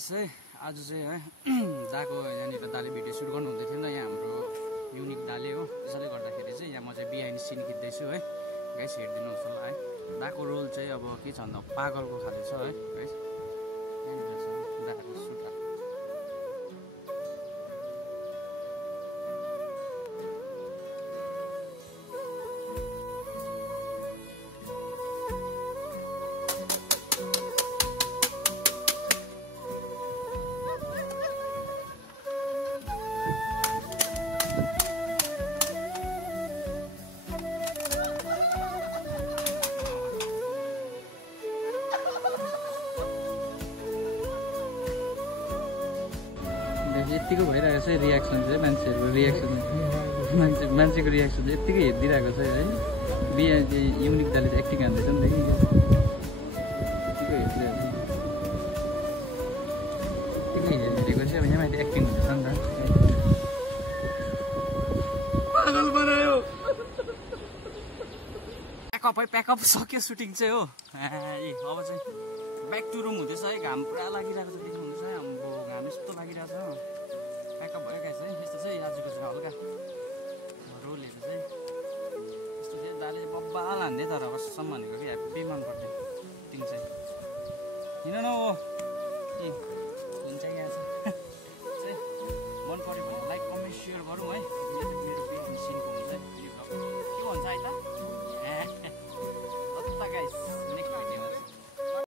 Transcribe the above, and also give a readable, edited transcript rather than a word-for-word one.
चाहिँ आज चाहिँ है दाको यहाँनिर दाले भिडियो सुरु गर्नु हुँदै थियो नि त यहाँ हाम्रो युनिक दाले हो। त्यसैले गर्दाखेरि चाहिँ यहाँ म चाहिँ बिहाइन्ड सिन खिच्दैछु है गाइस, हेरिदिनुहोस् होला है। दाको रोल चाहिँ अब के छ भन्दा पागलको खाले छ है गाइस। यहाँनिर छ दाको सुटा। यतिको भइरहेको छ रियाक्सन चाहिँ मान्छेहरूको रियाक्सन, मान्छेको रियाक्सन चाहिँ यत्तिकै हेरिदिरहेको छ है। बिहा युनिक दाले चाहिँ एक्टिङ हान्दैछ नि त कि यत्तिकै हेरिदिरहेको छ। यत्तिकै हेरेको चाहिँ अब यहाँ माथि एक्टिङ हुँदैछ नि त। पागल बनायो। प्याकअप है, प्याकअप सक्यो सुटिङ चाहिँ हो। अब चाहिँ ब्याक टु रुम हुँदैछ है। घाम पुरा लागिरहेको छ, देख्नुहुँदैछ है। हाम्रो घाम यस्तो लागिरहेको छ। प्याकअप भयो गाइस है। यस्तो चाहिँ आजको चाहिँ हल्का रोलहरू चाहिँ यस्तो चाहिँ दाले बब्बाल हान्दै तर कसम भनेको कि हेब्बी मन पर्थ्यो सुटिङ चाहिँ। हिँड न हो